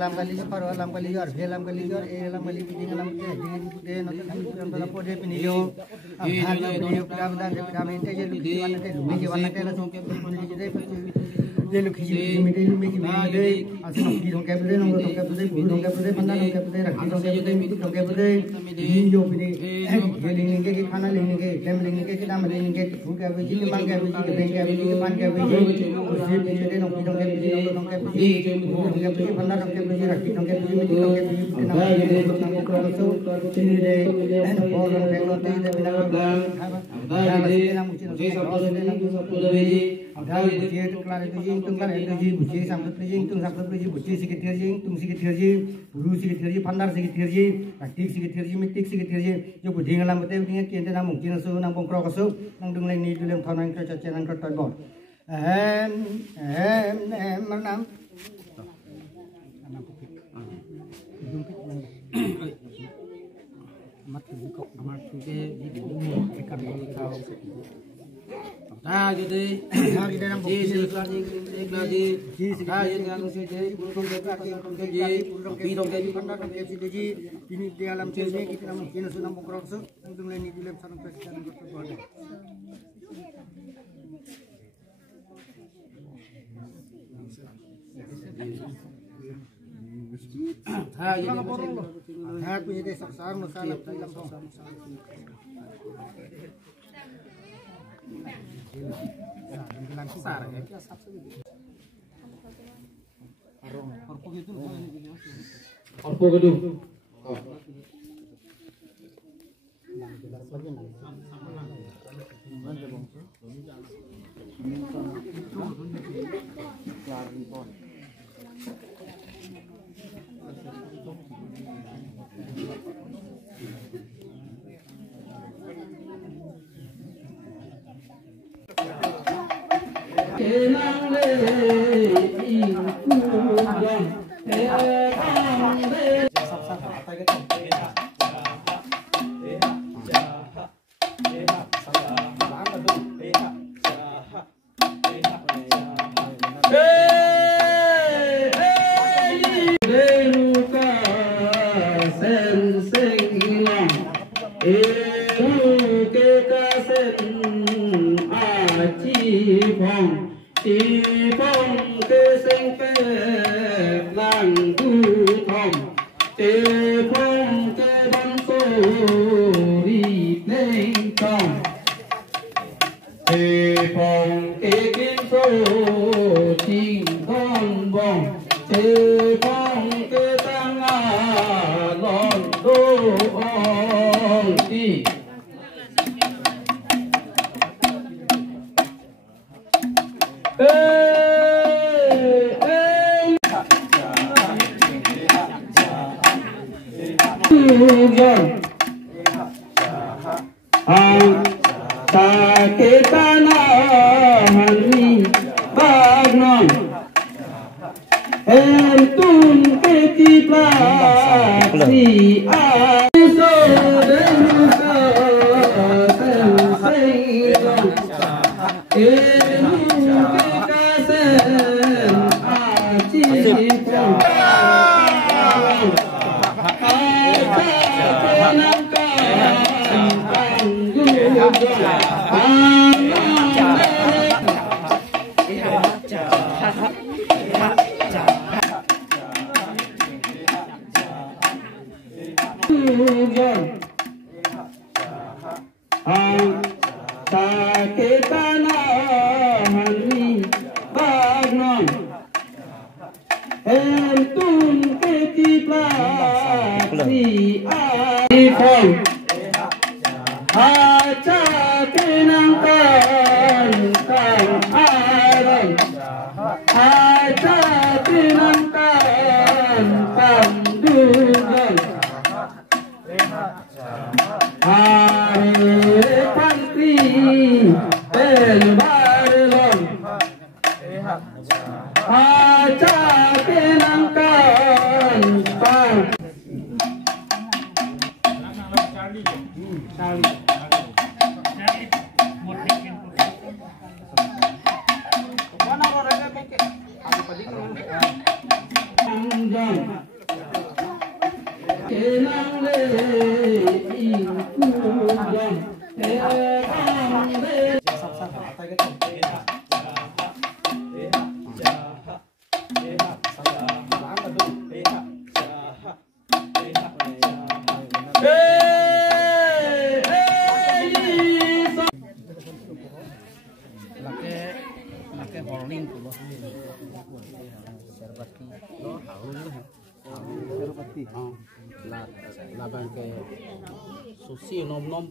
alam kali jo paru alam kali jo arfi alam kali jo alam kali piding alam ke jingi pute no tan tan pode pinijo abhan pinijo prabadan de praminte je luki wana te luki wana te la sonke pinijo de je luki mite luki mite asin no ki sonke pute no sonke pute bulu sonke pute panna sonke pute rakhi sonke pute miti sonke pute jo pide je linge ke khana linge ke dem linge ke dam linge ke fu ke bi ji mang ke bi ji ke ben ke bi ji ke pan ke bi ji je pide no ki sonke pute no sonke pute sonke pute panna sonke pute rakhi sonke pute miti sonke pute na na ko so chini de bol de ko te de bina mắt thì cọc mà cái gì cái cặp cao gitu deh. Nah, kita nang bukti lagi. Ah, yang nang sini burung ini di alam sini kita nang mungkin sunang bongkrok su, nang lain di lem sanang presiden berkuasa. Ha, yang ha punya desa besar nusa dalam besar ya kita satu Orpo gedung. laban ke susi nom nom